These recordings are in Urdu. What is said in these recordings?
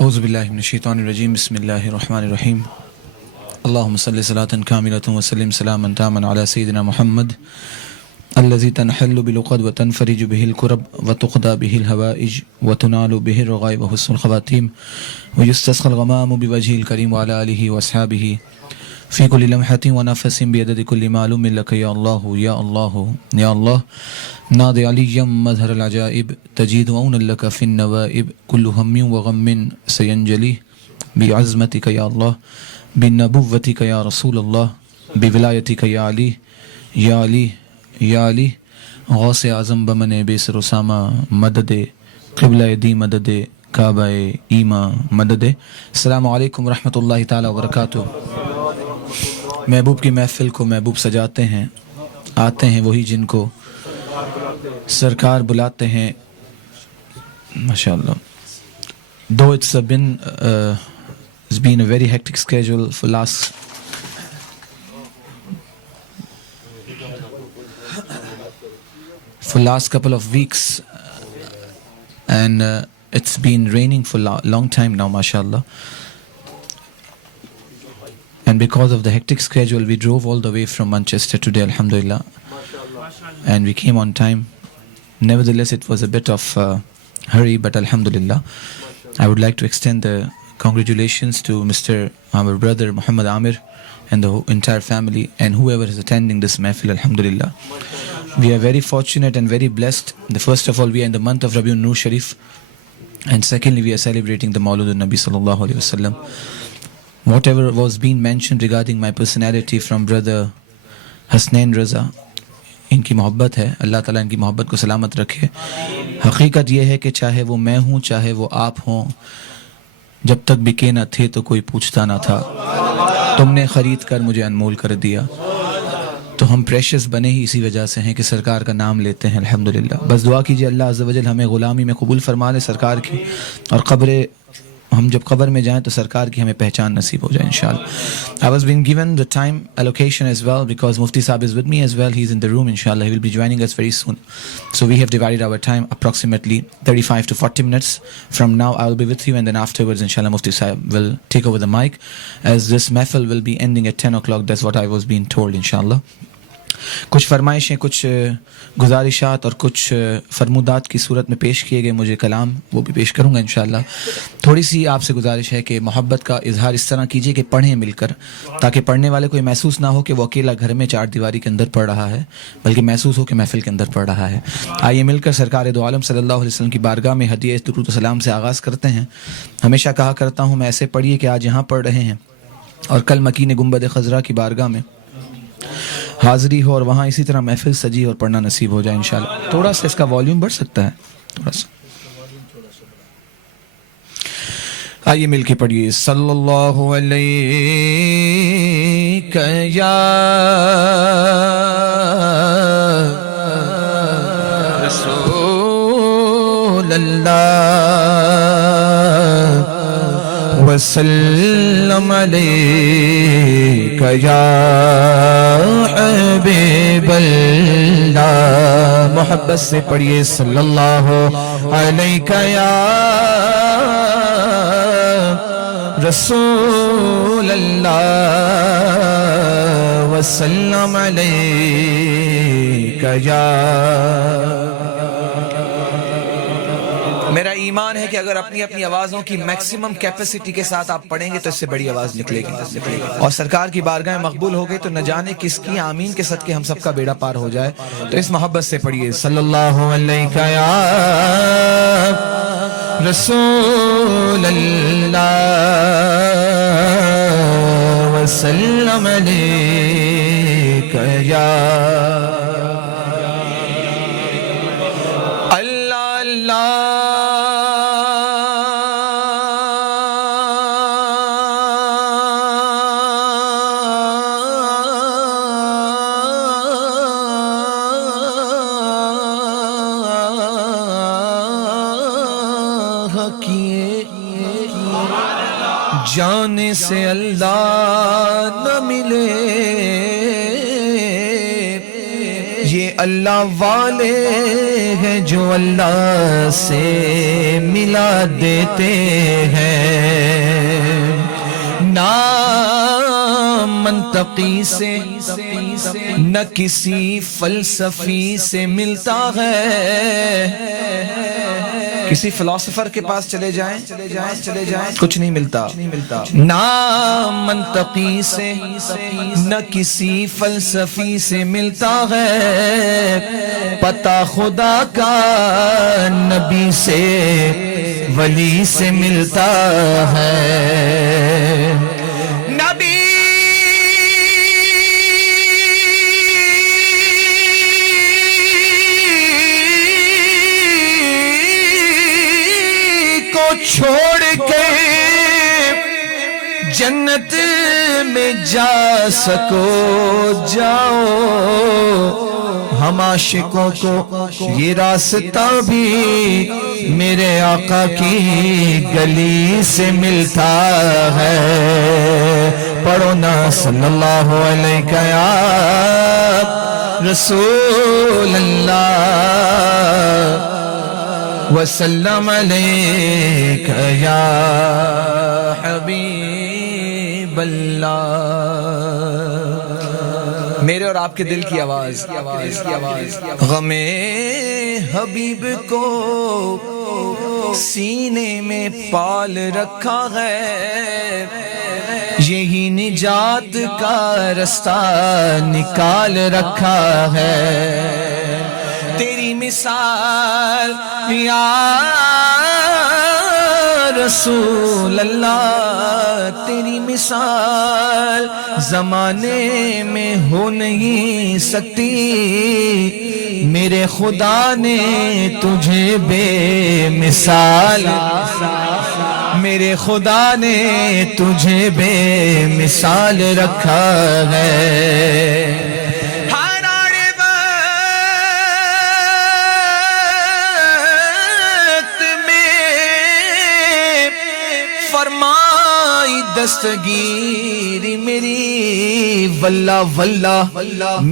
اعوذ باللہ من الشیطان الرجیم بسم اللہ الرحمن الرحیم اللہم صلی صلاة کاملۃ وسلم سلاما تاما علی سیدنا محمد الذی تنحل بالعقد وتنفرج به الكرب وتقضى به الحوائج وتنال به الرغائب وحسن الخواتیم ويستسقى الغمام بوجهه الكريم وعلى آلہ واصحابہ فی کل لمحۃ ونفس بعدد کل معلوم لک یا اللہ یا اللہ یا اللہ ناد علی مظہر العجائب تجید عون لک فی النوائب کل ہم وغم سینجلی بعظمتک یا اللہ بنبوتک یا رسول اللہ بولایتک یا علی یا علی یا علی غوث اعظم بمن بیسر اسامہ مدد قبلہ دی مدد کعبہ ایماں مدد. السلام علیکم ورحمۃ اللہ تعالی وبرکاتہ. محبوب کی محفل کو محبوب سجاتے ہیں، آتے ہیں وہی جن کو سرکار بلاتے ہیں. ماشاءاللہ. Though it's been a very hectic schedule for last couple of weeks, and it's been raining for long time now, mashallah. And because of the hectic schedule, we drove all the way from Manchester today, alhamdulillah, and we came on time. Nevertheless, it was a bit of hurry, but alhamdulillah. I would like to extend the congratulations to our brother Muhammad Amir and the entire family and whoever is attending this mahfil, alhamdulillah. We are very fortunate and very blessed. First of all, we are in the month of Rabiul Nur Sharif, and secondly, we are celebrating the Maulud al-Nabi sallallahu alaihi wasallam. Whatever was being mentioned regarding my personality from brother Hasnain Raza, ان کی محبت ہے، اللہ تعالیٰ ان کی محبت کو سلامت رکھے. حقیقت یہ ہے کہ چاہے وہ میں ہوں چاہے وہ آپ ہوں، جب تک بکے نہ تھے تو کوئی پوچھتا نہ تھا، تم نے خرید کر مجھے انمول کر دیا. تو ہم پریشس بنے ہی اسی وجہ سے ہیں کہ سرکار کا نام لیتے ہیں، الحمدللہ. بس دعا کیجیے اللہ عز و جل ہمیں غلامی میں قبول فرما لے سرکار کی، اور ہم جب قبر میں جائیں تو سرکار کی ہمیں پہچان نصیب ہو جائے انشاءاللہ. I was being given the time allocation as well because Mufti Saab is with me as well. He's in the room inshallah. He will be joining us very soon. So we have divided our time approximately 35 to 40 minutes. From now I will be with you, and then afterwards inshallah Mufti Saab will take over the mic as this mahfil will be ending at 10 o'clock. That's what I was being told inshallah. کچھ فرمائشیں، کچھ گزارشات اور کچھ فرمودات کی صورت میں پیش کیے گئے مجھے کلام، وہ بھی پیش کروں گا انشاءاللہ. تھوڑی سی آپ سے گزارش ہے کہ محبت کا اظہار اس طرح کیجیے کہ پڑھیں مل کر، تاکہ پڑھنے والے کو یہ محسوس نہ ہو کہ وہ اکیلا گھر میں چار دیواری کے اندر پڑھ رہا ہے، بلکہ محسوس ہو کہ محفل کے اندر پڑھ رہا ہے. آئیے مل کر سرکار دو عالم صلی اللہ علیہ وسلم کی بارگاہ میں ہدیہ درود و سلام سے آغاز کرتے ہیں. ہمیشہ کہا کرتا ہوں میں ایسے پڑھیے کہ آج یہاں پڑھ رہے ہیں اور کل مکین گنبد خضرا کی بارگاہ میں حاضری ہو اور وہاں اسی طرح محفل سجی اور پڑھنا نصیب ہو جائے انشاءاللہ. تھوڑا سا اس کا والیوم بڑھ سکتا ہے تھوڑا سا. آئیے مل کے پڑھیے. صلی اللہ علیہ یا رسول اللہ وسلم علیک یا حبیب اللہ. محبت سے پڑھیے صلی اللہ علیک یا رسول اللہ وسلم علیک یا. میرا ایمان ہے کہ اگر اپنی اپنی آوازوں کی میکسیمم کیپیسٹی کے ساتھ آپ پڑھیں گے تو اس سے بڑی آواز نکلے گی، اور سرکار کی بارگاہ میں مقبول ہو گئے تو نہ جانے کس کی آمین کے صدقے ہم سب کا بیڑا پار ہو جائے. تو اس محبت سے پڑھیے صلی اللہ علیہ یا رسول اللہ وسلم علیک یا جانے سے اللہ نہ ملے، یہ اللہ والے ہیں جو اللہ سے ملا دیتے ہیں، نہ منطقی سے نہ کسی فلسفی سے ملتا ہے۔ کسی فلسفر کے پاس چلے جائیں کچھ نہیں ملتا، نہ منطقی سے نہ کسی فلسفی سے ملتا ہے، پتہ خدا کا نبی سے ولی سے ملتا ہے۔ نبی چھوڑ کے جنت میں جا سکو جاؤ، ہم عاشقوں کو یہ راستہ بھی میرے آقا کی گلی سے ملتا ہے۔ پڑھو نا صلی اللہ علیہ یا رسول اللہ وسلم علیک یا حبیب اللہ۔ میرے اور آپ کے دل کی آواز، غم حبیب کو سینے میں پال رکھا ہے، یہی نجات کا رستہ نکال رکھا ہے۔ تیری مثال یا رسول اللہ، تیری مثال زمانے میں ہو نہیں سکتی، میرے خدا نے تجھے بے مثال، میرے خدا نے تجھے بے مثال رکھا ہے۔ فرمائی دستگیری میری، واللہ واللہ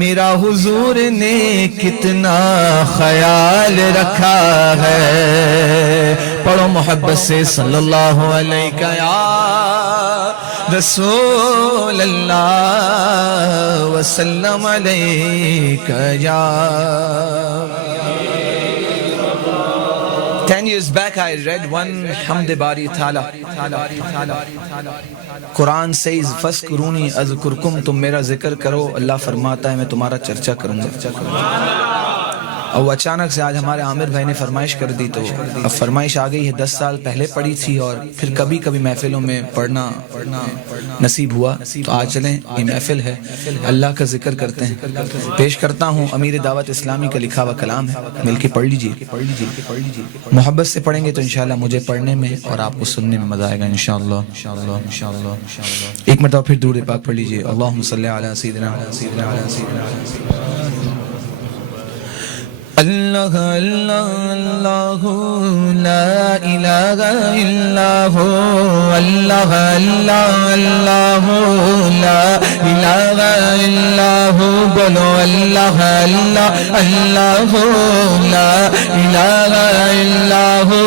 میرا حضور نے کتنا خیال رکھا ہے۔ پڑھو محبت سے صلی اللہ علیہ یا رسول اللہ وسلم علیہ یا۔ 10 years back I read one Hamd Bari Thala. Quran says فَاسْكُرُونِي أَذْكُرْكُمْ، تم میرا ذکر کرو، اللہ فرماتا ہے میں تمہارا چرچا کروں گا۔ اور اچانک سے آج ہمارے عامر بھائی نے فرمائش کر دی، تو اب فرمائش آ گئی ہے۔ 10 سال پہلے پڑھی تھی اور پھر کبھی کبھی محفلوں میں پڑھنا نصیب ہوا، تو آج چلیں یہ محفل ہے، اللہ کا ذکر کرتے ہیں۔ پیش کرتا ہوں امیر دعوت اسلامی کا لکھا ہوا کلام ہے، مل کے پڑھ لیجیے۔ محبت سے پڑھیں گے تو انشاءاللہ مجھے پڑھنے میں اور آپ کو سننے میں مزہ آئے گا انشاءاللہ۔ ایک مرتبہ پھر درود پاک پڑھ لیجیے، اللہم صلی علی سیدنا اللہ اللہ اللہ لا الہ الا ہو، اللہ اللہ اللہ لا الہ الا ہو، بولو اللہ اللہ اللہ لا الہ الا ہو،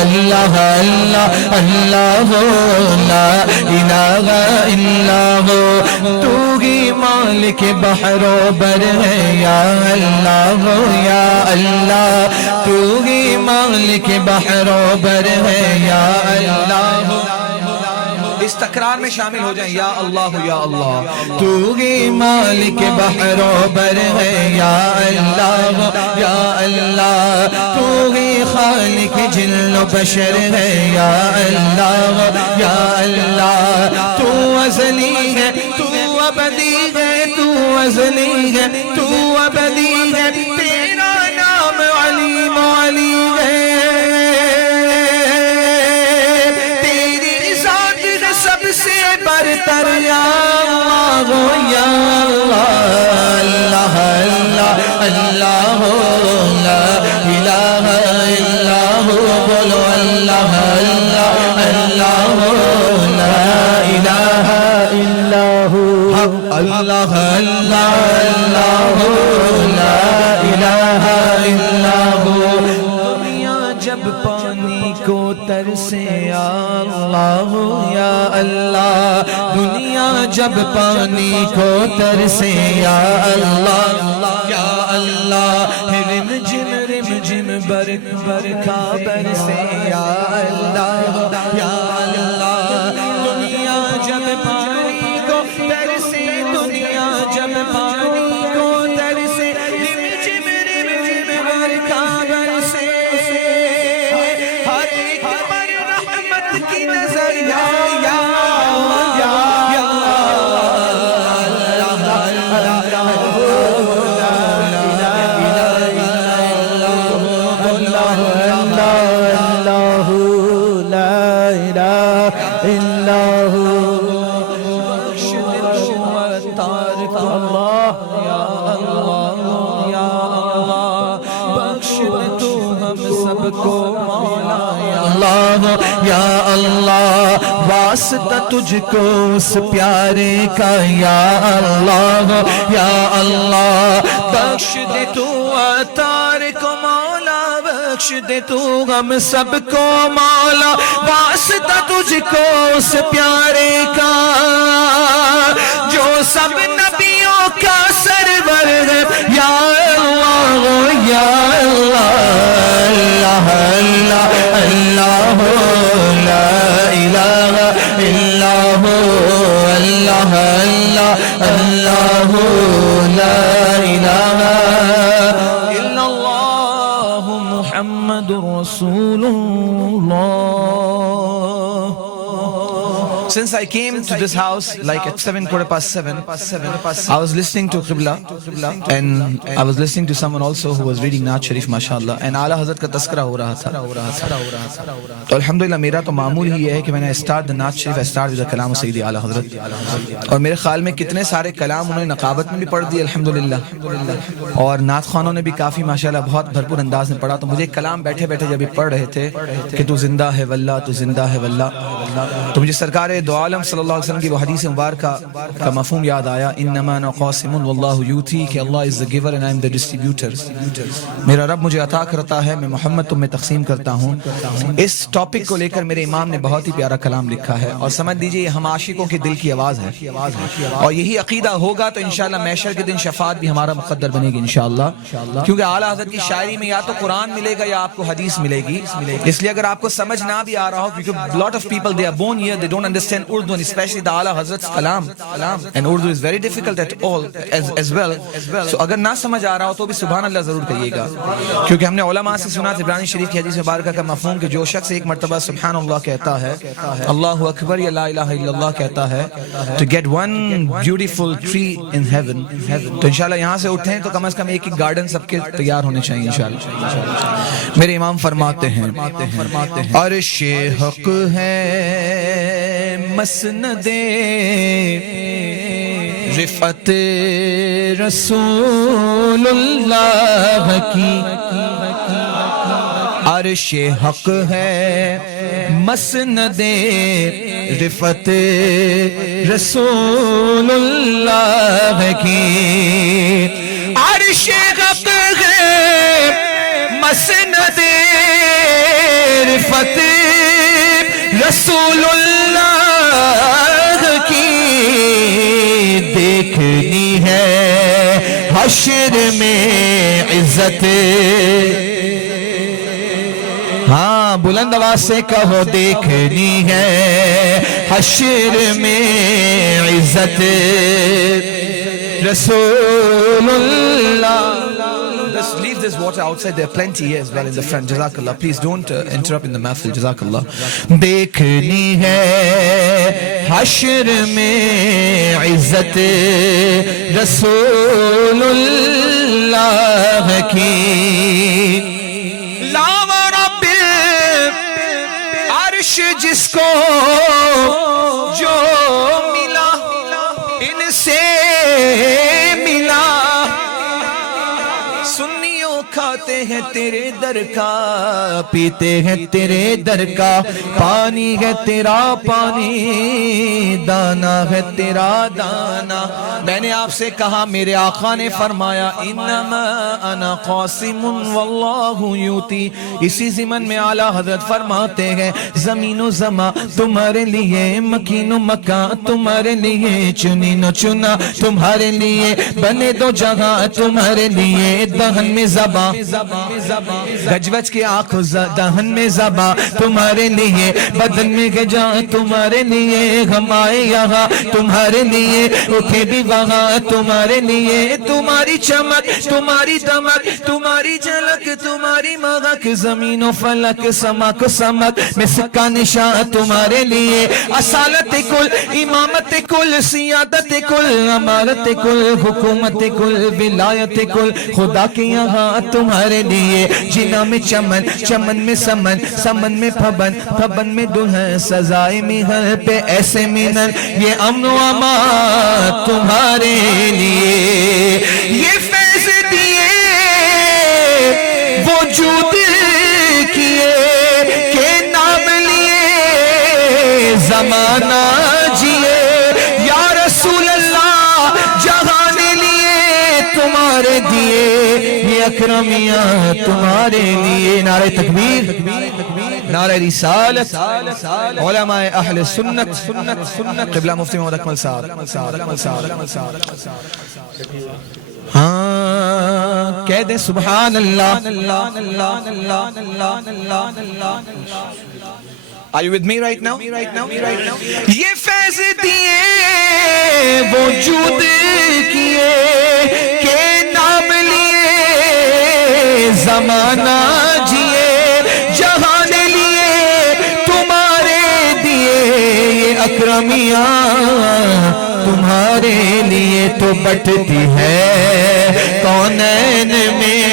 اللہ اللہ اللہ لا الہ الا ہو۔ تو ہی مالک بحر و بر ہے یا اللہ یا اللہ، تو ہی مالک بحر و بر ہے یا اللہ۔ اس تکرار میں شامل ہو جائیں، یا اللہ یا اللہ، تو ہی مالک بحر و بر ہے یا اللہ یا اللہ، تو ہی خالق جن و بشر ہے یا اللہ یا اللہ، تو ازلی ہے تو ابدی ہے، تو ازلی ہے تو ابدی ہے، تیرا نام علیم علی ہے، تیری ذات ہے سب سے برتر یا اللہ یا اللہ، اللہ اللہ لا الہ الا ہو، بولو اللہ اللہ اللہ لا الہ الا ہو، اللہ اللہ اللہ لا سے یا اللہ یا اللہ، دنیا جب پانی کو ترسے یا اللہ یا اللہ، رم جم برکھا برسے یا اللہ یا اللہ، دنیا جب پانی کو ترسے، دنیا جب پانی کو ترسے، رم جم برکھا برسے، ہر ایک پر رحمت کی نظر یا یا اللہ، واسطہ تجھ کو اس پیارے کا یا اللہ یا اللہ، بخش دے تو عطار کو مولا، بخش دے تو ہم سب کو مولا، واسطہ تجھ کو اس پیارے کا جو سب نبیوں کا سرور ہے یا اللہ یا اللہ اللہ اللہ لا الہ الا ہو اللہ اللہ اللہ لا الہ الا اللہ محمد رسول اللہ. Since I came to this house like at 7:15, I was listening to Qibla and I was listening to someone also who was reading Naat Sharif mashallah, and Ala Hazrat کا تذکرہ ہو رہا تھا. تو الحمدللہ میرا تو معمول ہی ہے کہ میں نے start the Naat Sharif, I start with the کلام سیدی اعلیٰ حضرت، اور میرے خیال میں کتنے سارے کلام انہوں نے نقابت میں بھی پڑھ دیے الحمدللہ، اور نعت خوانوں نے بھی کافی ماشاءاللہ بہت بھرپور انداز میں پڑھا. تو مجھے کلام بیٹھے بیٹھے جب یہ پڑھ رہے تھے کہ تو زندہ ہے واللہ، تو زندہ ہے واللہ، تو مجھے سرکار دو عالم صلی اللہ علیہ وسلم کی وہ حدیث مبارکہ کا مفہوم یاد آیا، انما انا قاسم واللہ یوتی، کہ اللہ is the giver and I am the distributor. میرا رب مجھے عطا کرتا ہے، میں محمد تم میں تقسیم کرتا ہوں. اس ٹاپک کو لے کر میرے امام نے بہت ہی پیارا کلام لکھا ہے، اور سمجھ دیجئے ہم عاشقوں کے دل کی آواز ہے، اور یہی عقیدہ ہوگا تو انشاءاللہ محشر کے دن شفاعت بھی ہمارا مقدر بنے گی انشاءاللہ. کیونکہ اعلیٰ حضرت کی شاعری میں یا تو قرآن ملے گا یا آپ کو حدیث ملے گی. اس لیے اگر آپ کو سمجھ نہ بھی آ رہا ہو، کیونکہ lot of people they are born here, they don't understand Urdu, and especially the Ala Hazrat's kalam, and Urdu is very difficult at all as well. So اگر نہ سمجھ آ رہا ہو تو بھی سبحان اللہ ضرور کہیے گا، کیونکہ ہم نے علماء سے سنا عبرانی شریف کی حدیث مبارکہ کا مفہوم کہ جو شخص ایک مرتبہ سبحان اللہ کہتا ہے، اللہ اکبر یا لا الہ الا اللہ کہتا ہے، to get one beautiful tree in heaven. تو انشاءاللہ یہاں سے اٹھیں تو کم از کم ایک گارڈن سب کے تیار ہونے چاہیے انشاءاللہ. میرے امام فرماتے ہیں عرش حق ہے مسند رفعت رسول اللہ کی، عرش حق ہے مسند رفعت رسول اللہ کی، عرش حق ہے مسند رفعت رسول اللہ کی، دیکھنی ہے حشر میں عزت. ہاں بلند آواز سے کہو، دیکھنی ہے حشر میں عزت رسول اللہ. Just leave this water outside, there are plenty here as well in the front. Jazakallah, please don't interrupt in the mahfil. Jazakallah. دیکھنی ہے حشر میں عزت رسول اللہ کی، لا رب عرش جس کو جو ملا ان سے ملا، سنیوں کھاتے ہیں تیرے در کا، پیتے ہیں تیرے در کا، پانی ہے تیرا پانی، دانا ہے تیرا دانا۔ میں نے آپ سے کہا، میرے آقا نے فرمایا انما انا قاسم واللہ یوتی۔ اسی ضمن میں اعلیٰ حضرت فرماتے ہیں زمین و زمان تمہارے لیے، مکین و مکان تمہارے لیے، چنین و چنا تمہارے لیے، بنے دو جہاں تمہارے لیے، دہن میں زباں گج بج کے آنکھ دہن میں زباں تمہارے لیے، بدن میں گجا تمہارے لیے، ہم آئے یہاں تمہارے لیے، اٹھے بھی وہاں تمہارے لیے، تمہاری چمک تمہاری دمک تمہاری جھلک تمہاری مہک، زمین و فلک سمک سمک میں سکا نشان تمہارے لیے، اصالت کل امامت کل سیادت کل امارت کل حکومت کل ولایت کل خدا کے یہاں تمہارے لیے، جنا میں چمن چمن میں سمن سمن میں پھبن پھبن میں دلہن سزائے مہر پہ ایسے مینن، یہ امن و امان تمہارے لیے، یہ فیض دیے وجود کیے کہ نام لیے زمانہ جیے، یا رسول اللہ جہان لیے تمہارے دیے، یہ اکرمیاں تمہارے لیے۔ نعرہ تکبیر، نعرہ رسالت، علماء اہل سنت، قبلہ مفتی محمد اکمل صاحب۔ ہاں کہہ دیں سبحان اللہ۔ Are you with me right now? یہ فیض دیے وجود کیے کہ نام لیے زمانہ جیے، جہان لیے تمہارے دیے، یہ اکرمیاں تمہارے لیے، تو بٹتی ہے کونین میں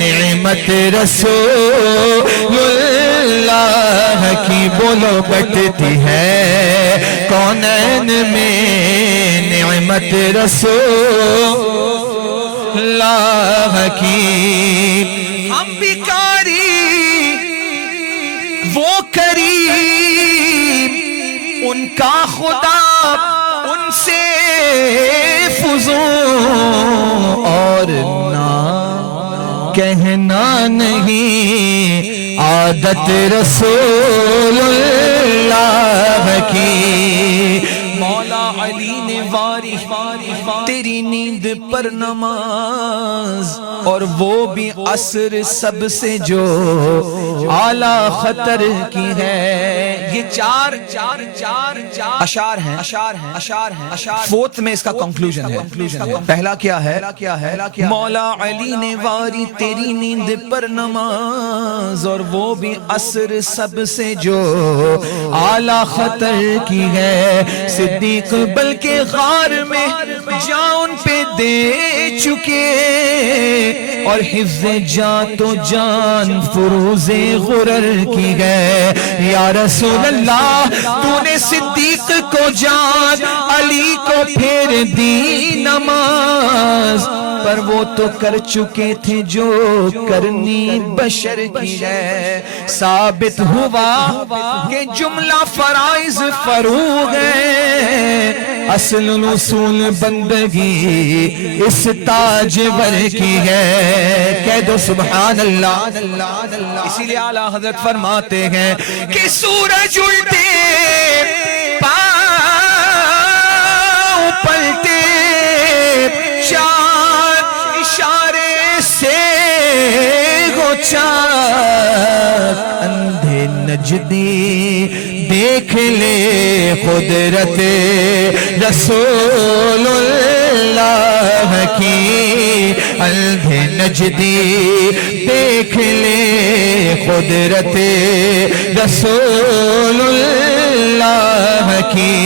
نعمت رسول اللہ کی، بولو بٹتی ہے کونین میں نعمت رسول اللہ کی، ہم بیکاری وہ کریم ان کا خدا ان سے فضوں، اور نہ کہنا نہیں عادت رسول اللہ کی۔ مولا علی نے واری تیری نیند پر نماز، اور وہ بھی عصر سب سے جو اعلیٰ خطر کی ہے۔ یہ چار اشعار ہیں، فورتھ میں اس کا کنکلوژن ہے۔ پہلا کیا ہے؟ مولا علی نے واری تیری نیند پر نماز، اور وہ بھی عصر سب سے جو اعلیٰ خطر کی ہے، صدیق بلکہ غار میں جان پہ دے چکے، اور حفظ جان تو جان فروز غرر کی ہے۔ یا رسول اللہ تو نے صدیق کو جان، علی کو پھیر دی نماز، پر وہ تو کر چکے تھے جو کرنی بشر کی ہے۔ ثابت ہوا کہ جملہ فرائض فروغ ہے، اصل اصول بندگی اس تاجور کی ہے۔ کہہ دو سبحان اللہ۔ اسی لیے اعلیٰ حضرت فرماتے ہیں کہ سورج الٹے پاؤں پلٹے، چاند اشارے سے ہو چاک، اندھے نجدی دیکھ لے قدرت رسول اللہ کی، اندھے نجدی دیکھ لے قدرت رسول اللہ کی،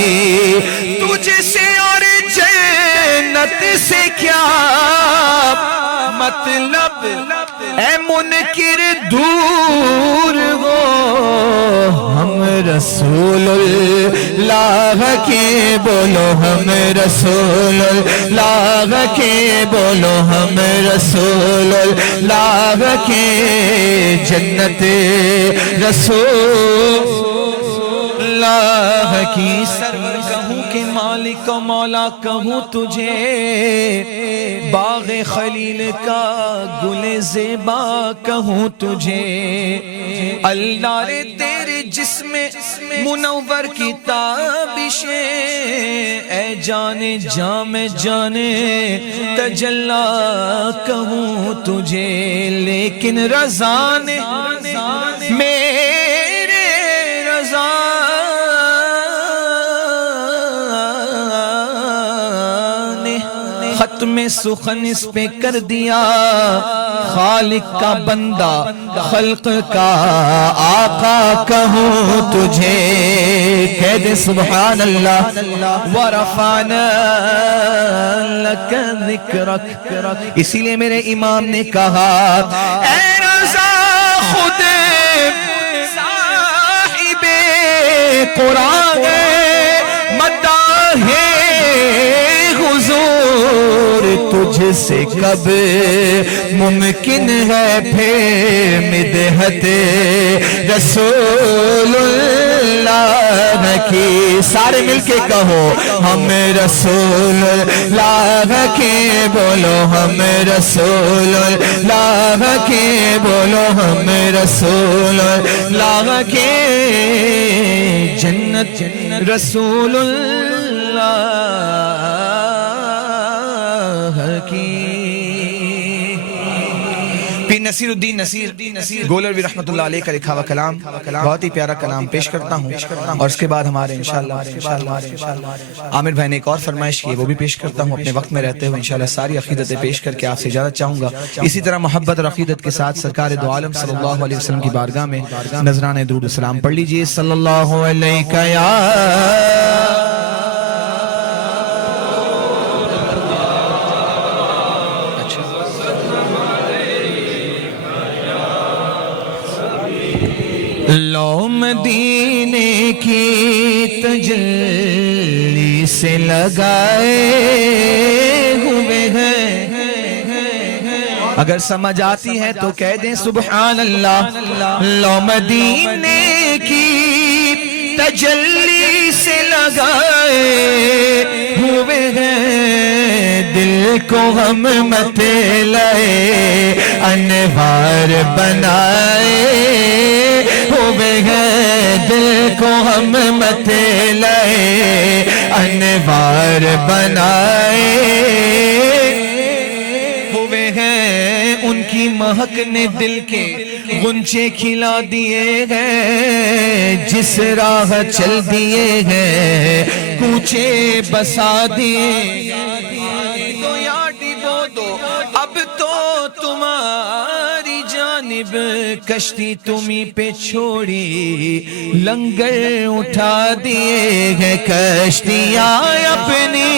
تجھ سے اور جنت سے کیا مطلب اے منکر دور ہو، ہم رسول اللہ کے بولو، ہم رسول اللہ کے بولو، ہم رسول اللہ کے، جنت رسول اللہ کی سر کہوں کہ مالک و مولا کہوں تجھے، باغ خلیل کا گل زیبا کہوں تجھے، اللہ رے تیرے جسم منور کی تابشیں، اے جانے جام جانے تجلا کہوں تجھے، لیکن رضا نے میرے رضا نے ختم سخن اس پہ کر دیا، خالق کا بندہ خلق کا آقا کہوں تجھے، کہہ دے سبحان اللہ، ورفعنا لک ذکرک، اسی لئے میرے امام نے کہا اے رضا خود صاحب قرآن مداح حضور، تجھ سے کب ممکن ہے پھر مدحت رسول اللہ کی، سارے مل کے کہو ہم رسول اللہ کے بولو، ہم رسول اللہ کے بولو، ہم رسول اللہ کے، جنت رسول اللہ کی۔ پھر نصیر الدین نصیر گولروی رحمت اللہ علیہ کا لکھا ہوا کلام، بہت ہی پیارا کلام پیش کرتا ہوں، اور اس کے بعد ہمارے انشاءاللہ عامر بھائی نے ایک اور فرمائش کی، وہ بھی پیش کرتا ہوں، اپنے وقت میں رہتے ہوئے انشاءاللہ ساری عقیدتیں پیش کر کے آپ سے اجازت چاہوں گا۔ اسی طرح محبت اور عقیدت کے ساتھ سرکار دو عالم صلی اللہ علیہ وسلم کی بارگاہ میں نذرانہ درود السلام پڑھ لیجئے، صلی اللہ علیہ یا لو مدینے کی تجلی سے لگائے ہوئے ہیں، اگر سمجھ آتی ہے تو کہہ دیں سبحان اللہ، لو مدینے کی تجلی سے لگائے ہوئے ہیں، دل کو ہم مت لائے انوار بنائے ہوئے ہیں، دل کو ہم مت لائے انوار بنائے ہوئے ہیں، ان کی مہک نے دل کے غنچے کھلا دیے ہیں، جس راہ چل دیے ہیں کوچے بسا دیے، اب تو تمہاری جانب کشتی تمہیں پہ چھوڑی، لنگر اٹھا دیے ہیں، کشتیاں اپنی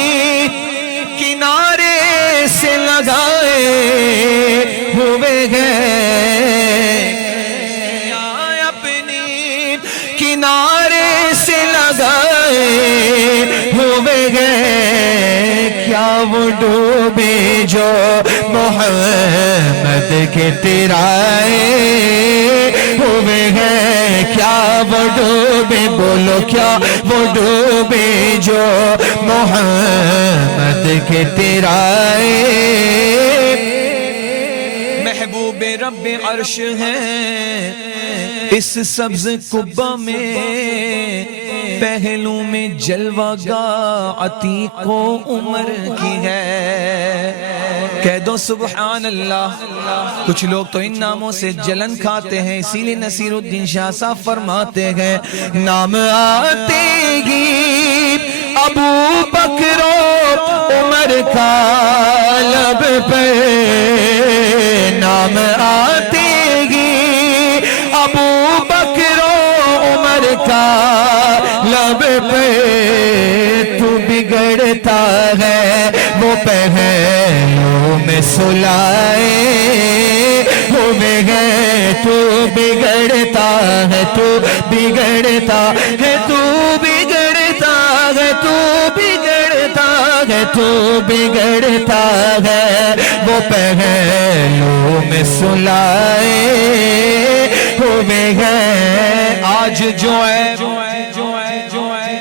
کنارے سے لگائے ہوئے ہیں، اپنی کنارے سے لگائے ہوئے ہیں، کیا وہ ڈوبے جو محمد کے ترائے ہوئے ہیں، کیا وہ ڈوبے، بولو کیا وہ ڈوبے جو محمد کے ترائے، محبوب رب عرش ہیں اس سبز قبہ میں، پہلو میں جلوہ گاہ عتیق و عمر کی ہے، کہہ دو سبحان اللہ۔ کچھ لوگ تو ان ناموں سے جلن کھاتے ہیں، اسی لیے نصیر الدین شاہ صاحب فرماتے ہیں، نام آتے ہی ابو بکر و عمر کا لب پہ، نام آتے ہی ابو بکر و عمر کا لب پہ، تو بگڑتا ہے وہ پہلو میں سلائے ہوئے ہیں، تو بگڑتا ہے، تو بگڑتا ہے، تو بگڑتا ہے، تو بگڑتا ہے، تو بگڑتا ہے، وہ پہلو میں سلائے ہوئے ہیں۔ آج جو ہے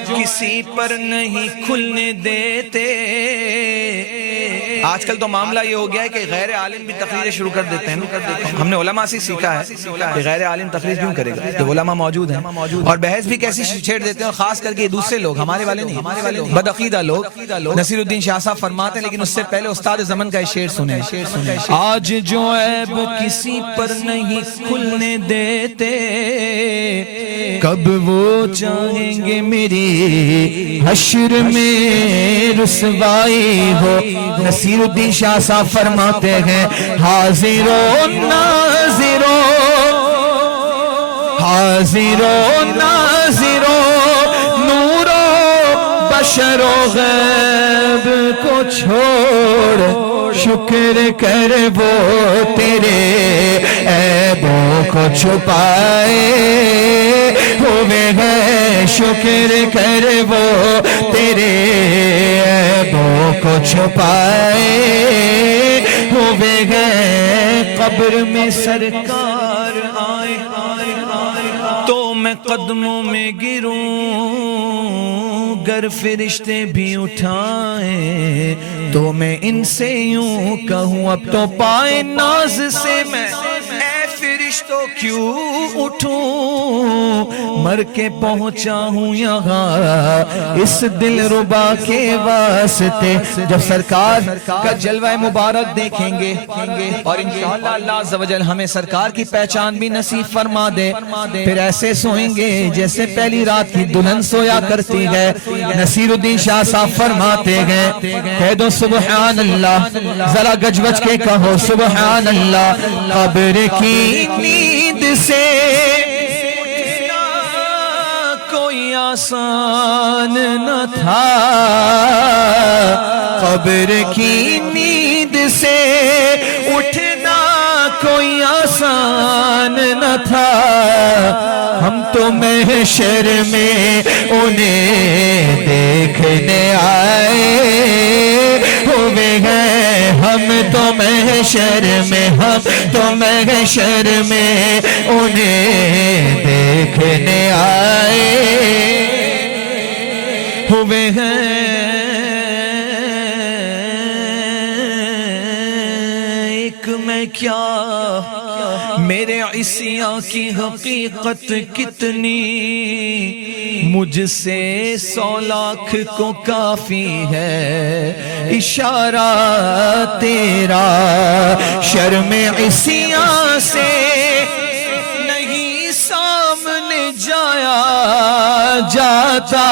کسی پر نہیں کھلنے دیتے۔ آج کل تو معاملہ یہ ہو گیا ہے کہ غیر عالم بھی تقریریں شروع کر دیتے ہیں۔ ہم نے علماء سے سیکھا ہے کہ غیر عالم تقریر کیوں کرے گا جب علماء موجود ہیں، اور بحث بھی کیسی چھیڑ دیتے ہیں، اور خاص کر کے دوسرے لوگ، ہمارے والے نہیں، بدعقیدہ لوگ۔ نصیر الدین شاہ صاحب فرماتے ہیں، لیکن اس سے پہلے استاد زمن کا شعر سنیں۔ آج جو عیب کسی پر نہیں کھلنے دیتے، کب وہ چاہیں گے میری حشر میں رسوائی ہو۔ نصیر الدین شاہ صاحب فرماتے ہیں، حاضر و ناظر و، حاضر و ناظر و، نور و بشر و غیب کو چھوڑ، شکر کر وہ تیرے عیبوں کو چھپائے ہوئے ہیں، شکر کر وہ تیرے عیبوں کو چھپائے ہوئے ہیں۔ قبر میں سرکار آئے تو میں قدموں میں گروں، گر فرشتے بھی اٹھائیں تو میں ان سے یوں کہوں، اب تو پائے ناز سے میں اے فرشتوں کیوں اٹھوں، مر کے پہنچا ہوں یہاں اس دل ربا کے واسطے۔ جب سرکار کا جلوہ مبارک دیکھیں گے، اور انشاءاللہ اللہ عز و جل ہمیں سرکار کی پہچان بھی نصیب فرما دے، پھر ایسے سوئیں گے جیسے پہلی رات کی دلہن سویا کرتی ہے۔ نصیر الدین شاہ صاحب فرماتے ہیں، کہہ دو سبحان اللہ، ذرا گج بج کے کہو سبحان اللہ۔ قبر کی نیند سے کوئی آسان نہ تھا، قبر کی نیند سے اٹھنا کوئی آسان نہ تھا، ہم تو محشر میں انہیں دیکھنے آئے ہوئے ہیں، ہم تو محشر میں، ہم تو محشر میں انہیں دیکھنے آئے ہوئے ہیں۔ ایک میں کیا میرے عصیاں کی حقیقت کتنی، مجھ سے 100 لاکھ کو کافی ہے اشارہ تیرا، شرم عصیاں سے نہیں سامنے جایا جاتا،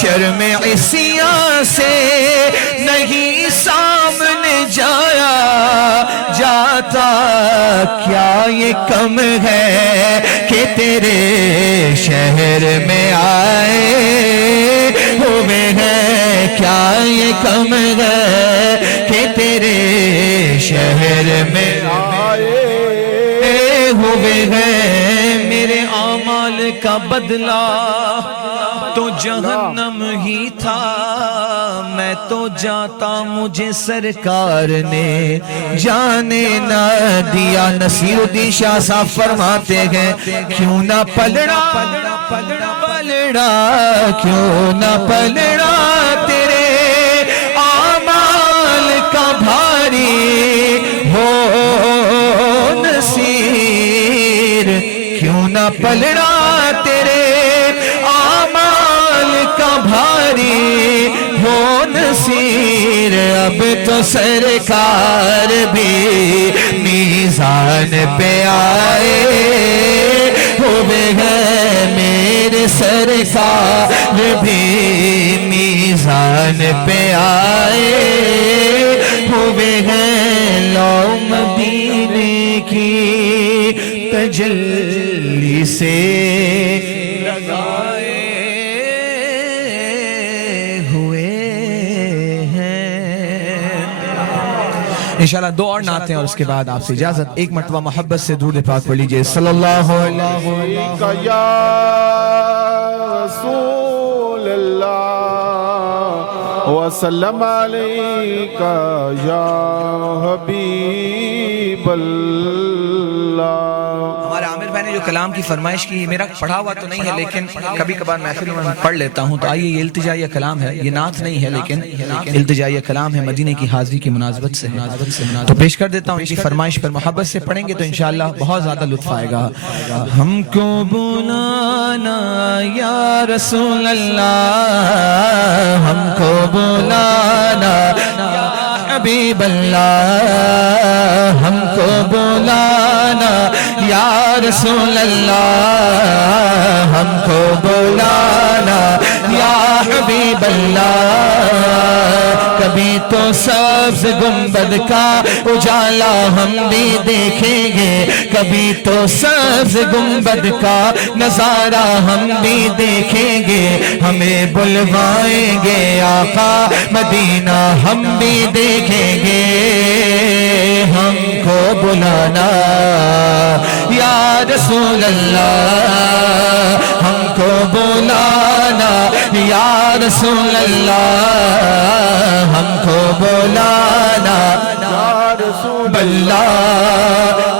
شرم عصیاں سے نہیں سامنے جایا جاتا، کیا یہ کم ہے کہ تیرے شہر میں آئے ہوئے ہیں، کیا یہ کم ہے کہ تیرے شہر میں آئے ہوئے ہیں۔ میرے اعمال کا بدلہ تو جہنم ہی تھا، میں تو جاتا مجھے سرکار نے جانے نہ دیا۔ نصیر الدین شاہ صاحب فرماتے ہیں، کیوں نہ پلڑا پلڑا، کیوں نہ پلڑا تیرے اعمال کا بھاری ہو نصیر، کیوں نہ پلڑا تیرے اعمال کا بھاری ہو نصیر، اب تو سرکار بھی میزان پہ آئے ہوئے ہیں، میرے سرکار بھی میزان پہ آئے ہوئے ہیں، لو مدینے کی تجلی سے لگائے ہوئے ہیں۔ انشاءاللہ دو اور نعتیں اور اس کے بعد آپ سے اجازت. ایک مرتبہ محبت سے درود پاک پڑھ لیجئے. صلی اللہ علیہ وسلم یا رسول اللہ وسلم علیکہ یا حبیب اللہ. ہمارے عامر بھائی نے جو کلام کی فرمائش کی، میرا پڑھا ہوا تو نہیں ہے لیکن کبھی کبھار محفلوں میں پڑھ لیتا ہوں. تو آئیے، یہ التجائیہ کلام ہے، یہ نعت نہیں ہے لیکن التجائیہ کلام ہے، مدینے کی حاضری کی مناسبت سے تو پیش کر دیتا ہوں. ان کی فرمائش پر محبت سے پڑھیں گے تو انشاءاللہ بہت زیادہ لطف آئے گا. ہم کو بلانا یا رسول اللہ، ہم کو بلانا یا حبیب اللہ، ہم کو بلانا یا رسول اللہ، ہم کو بلانا یا حبیب اللہ. کبھی تو سبز گنبد کا اجالا ہم بھی دیکھیں گے، کبھی تو سبز گنبد کا نظارہ ہم بھی دیکھیں گے. ہمیں بلوائیں گے آقا مدینہ ہم بھی دیکھیں گے. ہم کو بلانا یا رسول اللہ، ہم کو بلانا یا رسول اللہ، ہم کو بلانا یا رسول اللہ.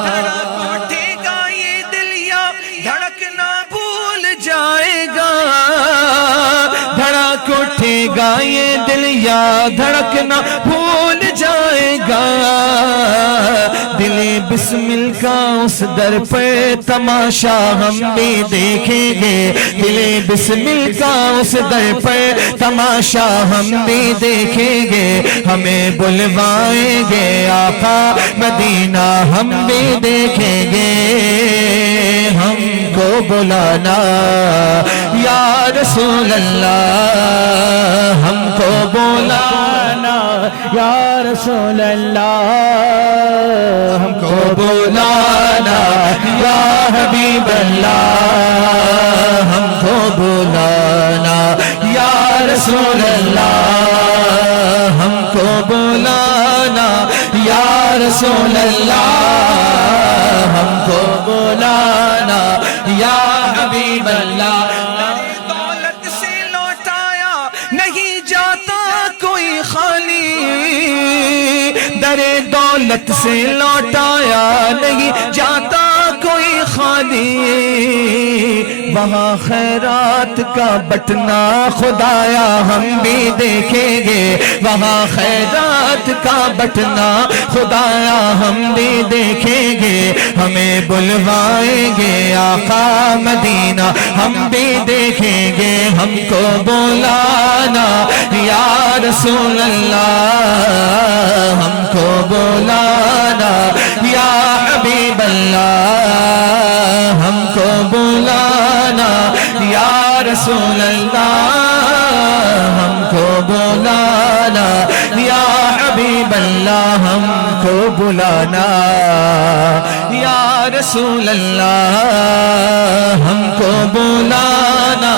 دھڑک اٹھے گا یہ دل یا دھڑکنا بھول جائے گا، دھڑک اٹھے گا یہ دل یا دھڑکنا بھول جائے گا. دل بسمل کا اس در پہ تماشا ہم بھی دیکھیں گے، دل بسمل کا اس در پہ تماشا ہم بھی دیکھیں گے. ہمیں بلوائیں گے آقا مدینہ ہم بھی دیکھیں گے. ہم کو بلانا یا رسول اللہ، ہم کو بلانا یا رسول اللہ، ہم کو بلانا یا حبیب اللہ، ہم کو بلانا یا رسول اللہ، ہم کو بلانا یا رسول اللہ، ہم کو بلانا یا حبیب اللہ. دولت سے لوٹایا نہیں جاتا کوئی خالی، در دولت سے لوٹایا نہیں جاتا کوئی خالی. وہاں خیرات کا بٹنا خدایا ہم بھی دیکھیں گے، وہاں خیرات کا بٹنا خدایا ہم بھی دیکھیں گے. ہمیں بلوائیں گے آقا مدینہ ہم بھی دیکھیں گے. ہم کو بلانا یا رسول اللہ، ہم کو بلانا یا حبیب اللہ، ہم کو بلانا یا رسول اللہ، ہم کو بلانا یا حبیب اللہ، ہم کو بلانا یا رسول اللہ، ہم کو بلانا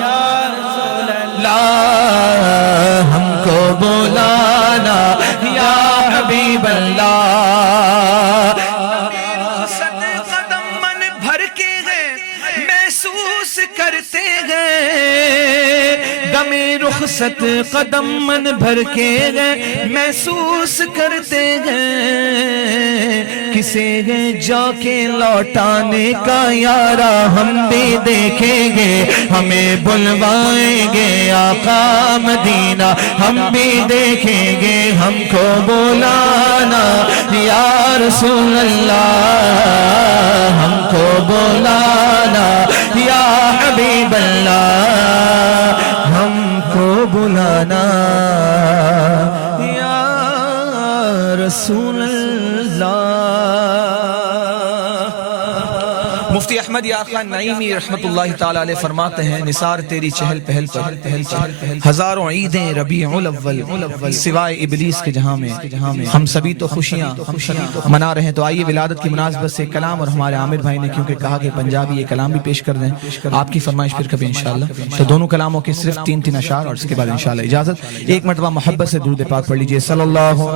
یا رسول اللہ، ہم کو بلانا یا حبیب اللہ. قدم من بھر کے گئے محسوس کرتے گئے، دم رخصت قدم من بھر کے گئے محسوس کرتے گئے. کسے گئے جا کے لوٹانے کا یارا ہم بھی دیکھیں گے. ہمیں بلوائیں گے آقا مدینہ ہم بھی دیکھیں گے. ہم کو بلانا یا رسول اللہ، ہم کو بلانا یا حبیب اللہ، ہم کو بلانا یا رسول اللہ. مفتی احمد احمد یا خان نعیمی رحمت اللہ تعالی علیہ فرماتے ہیں نثار تیری چہل پہل پر ہزاروں عیدیں ربیع الاول سوائے ابلیس کے جہاں میں ہم سبھی تو خوشیاں منا رہے ہیں. تو آئیے ولادت کی مناسبت سے کلام اور ہمارے عامر بھائی نے کیونکہ کہا کہ پنجابی یہ کلام بھی پیش کر دیں آپ کی فرمائش پھر کبھی انشاءاللہ. تو دونوں کلاموں کے صرف 3 اشعار اور اس کے بعد انشاءاللہ اجازت. ایک مرتبہ محبت سے درود پاک پڑھ لیجئے صلی اللہ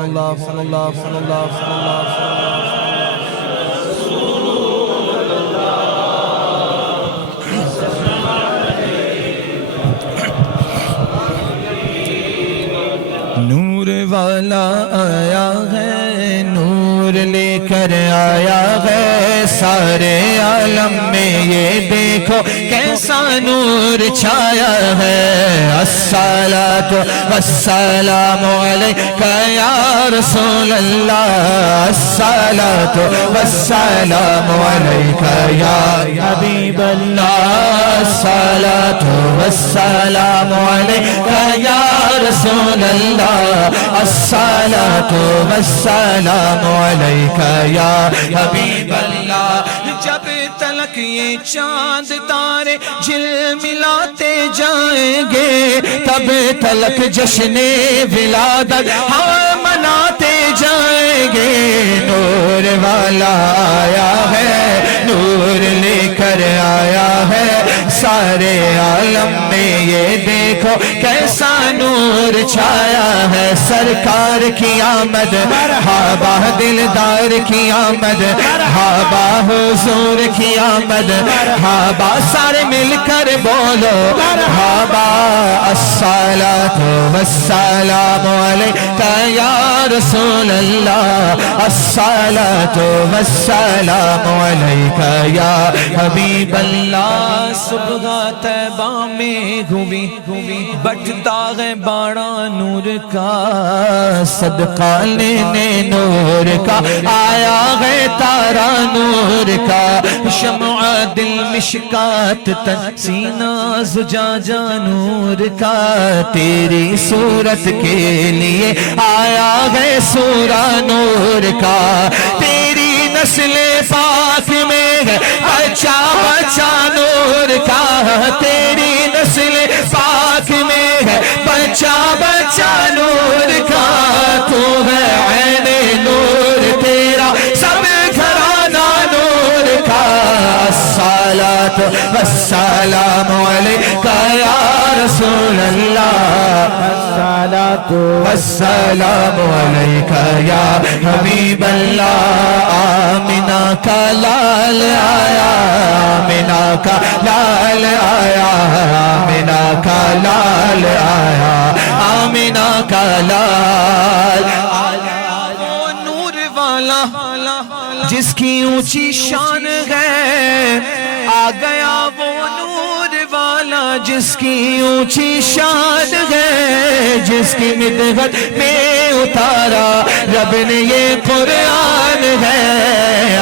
نور والا آیا ہے نور لے کر آیا ہے سارے عالم میں یہ دیکھو کیسا نور چھایا ہے. الصلاۃ والسلام علیکہ یا رسول اللہ الصلاۃ والسلام علیکہ یا حبیب اللہ الصلاۃ والسلام علیکہ یا رسول اللہ الصلاۃ والسلام علیکہ یا حبیب اللہ. جب تلک یہ چاند تارے جھلملاتے جائیں گے تب تلک جشن ولادت ہم مناتے جائیں گے. نور والا آیا ہے نور لے کر آیا ہے سارے عالم میں یہ دیکھو کیسا نور چھایا ہے. سرکار کی آمد مرحبا دلدار کی آمد مرحبا حضور کی آمد مرحبا سارے مل کر بولو مرحبا. الصلاۃ والسلام علیکہ یا رسول اللہ الصلاۃ والسلام علیکہ یا حبیب اللہ. صبح طیبہ میں ہوئی بٹتا ہے باڑا نور کا صدقہ لینے نور کا آیا ہے تارا نور کا. شمع دل مشکات تن سینہ زجاجہ نور کا تیری صورت کے لیے آیا ہے سورہ نور کا. تیری نسل پاک میں ہے بچہ بچہ نور کا تیری نسل پاک میں ہے بچہ بچہ نور کا. تو ہے عین نور تیرا سب گھرانہ نور کا. الصلاۃ والسلام علیکہ یا رسول اللہ الصلاۃ والسلام علیکہ یا حبیب اللہ. آمینہ کا لال آیا آمینہ کا لال آیا آمینہ کا لال آیا آمینہ کا لال. وہ نور والا جس کی اونچی شان ہے آ گیا وہ نور والا جس کی اونچی شان ہے جس کی مدحت میں اتارا رب نے یہ قرآن ہے.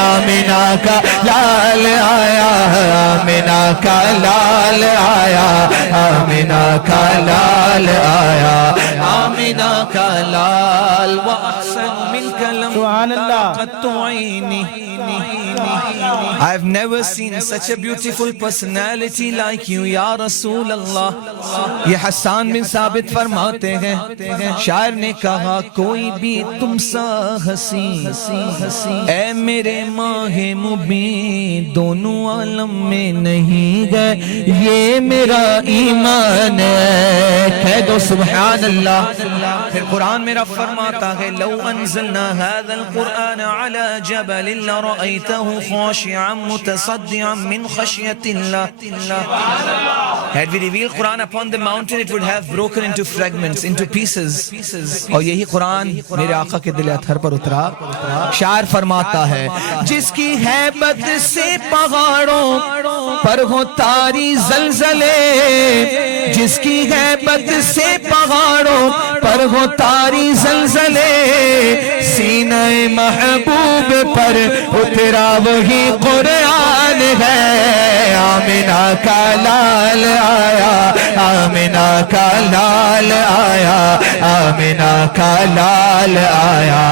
آمینہ کا لال آیا آمینہ کا لال آیا آمینہ کا لال آیا آمینہ کا لال. وَأَحْسَنُ مِنْكَ لَمْ طَاقَتُ عَيْنِي. I have never seen such a beautiful personality like you یا رسول اللہ. یہ حسان بن ثابت فرماتے ہیں شاعر نے کہا کوئی بھی تم سا حسین اے میرے ماہ مبین دونوں عالم میں نہیں گئے یہ میرا ایمان ہے. کہہ دو سبحان اللہ. پھر قرآن میرا فرماتا ہے لو انزلنا هذا القرآن على جبل لرأيته خاشعا متصدعا من خشية الله. Had we revealed Quran upon the mountain, it would have broken into fragments, into pieces. اور یہی قرآن میرے آقا کے دل اتھر پر اترا. شاعر فرماتا ہے جس کی ہیبت سے پہاڑوں پر ہو تاری زلزلے جس کی ہیبت سے پہاڑوں پر ہو تاری زلزلے سینہ محبوب پر اترا وہی قرآن ہے. آمینہ کا لال آیا آمینہ کا لال آیا آمینہ کا لال آیا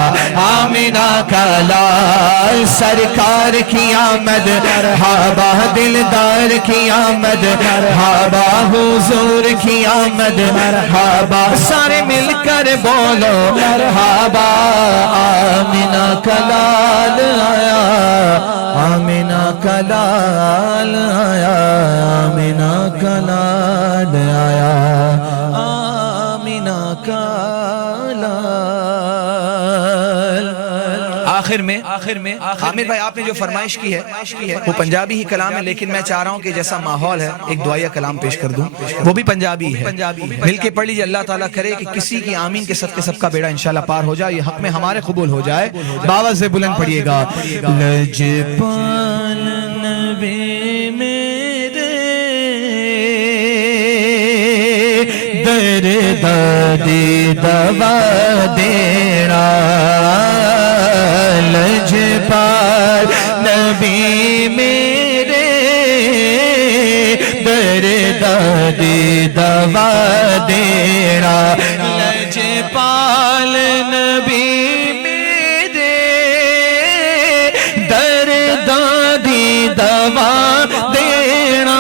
آمینہ کا لال سرکار کی آمد مرحبا دلدار کی آمد مرحبا حضور کی آمد مرحبا سارے مل کر بولو مرحبا آمینہ کا لال آیا آمینہ کا لال آیا آمینہ کا لال آیا آمینہ کا لال آخر میں عامر بھائی آپ نے جو فرمائش کی ہے وہ پنجابی ہی کلام ہے لیکن میں چاہ رہا ہوں کہ جیسا ماحول ہے ایک دعائیہ کلام پیش کر دوں وہ بھی پنجابی ہے مل کے پڑھ لیجئے اللہ تعالیٰ کرے کہ کسی کی آمین کے صدقے سب کا بیڑا انشاءاللہ پار ہو جائے یہ حق میں ہمارے قبول ہو جائے باوز سے بلند پڑھیے گا لجپال نبی میرے درد دی دوا دینا لجپال نبی میرے درد دی دوا دینا لجپال نبی میرے درد دی دوا دینا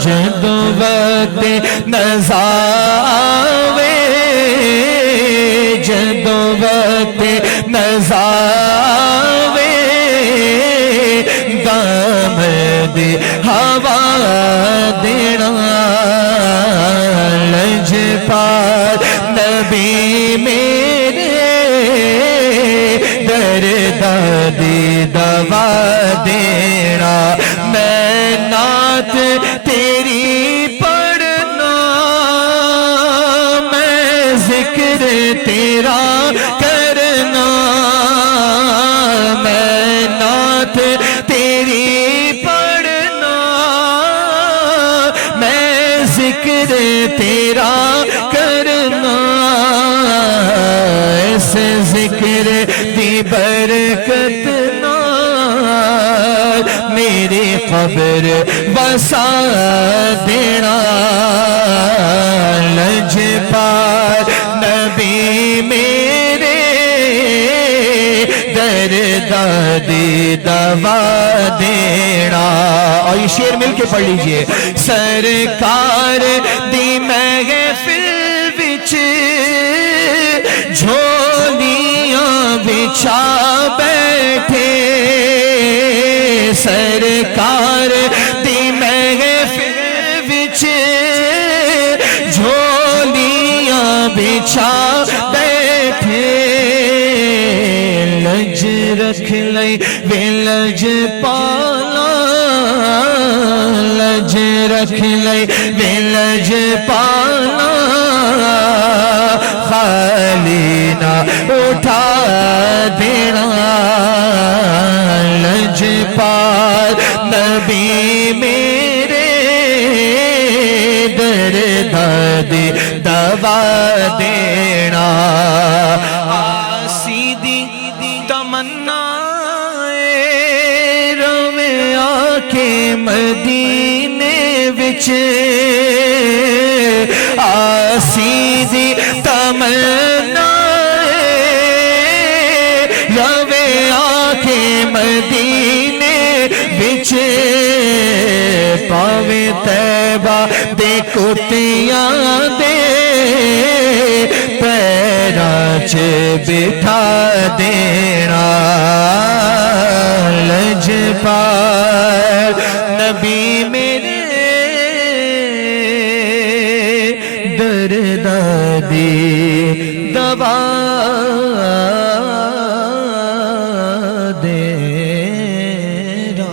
جدو وقت نزاوے جدو وقت نزاوے دام دی ہوا دینا لجپال نبی میرے درد دی دوا دینا میں نعت تیری پڑھنا میں ذکر تیرا کرنا میں نعت تیری پڑھنا میں ذکر تیرا کرنا اس ذکر دی برکت نال میری قبر بسا دینا لجپال نبی میرے درد دی دوا دینا اور یہ شعر مل کے پڑھ لیجئے سرکار دی محفل وچ جھولیاں بچھا بیٹھے سرکار دی محفل وچ جھولیاں بچھا بیٹھے لج رکھ لئی وے لج پالا لج رکھ لئی وے لج پالا خالی نہ اٹھا دینا لجپال نبی میرے درد دی دوا دینا سیدھی تمنا روے آ کے مدینے وچ سیدھی تمنا روے آ کے مدینے وچ پاوے طیبہ دے کتیاں دے پیراں چ بٹھا دینا لجپال نبی میرے درد دی دوا دینا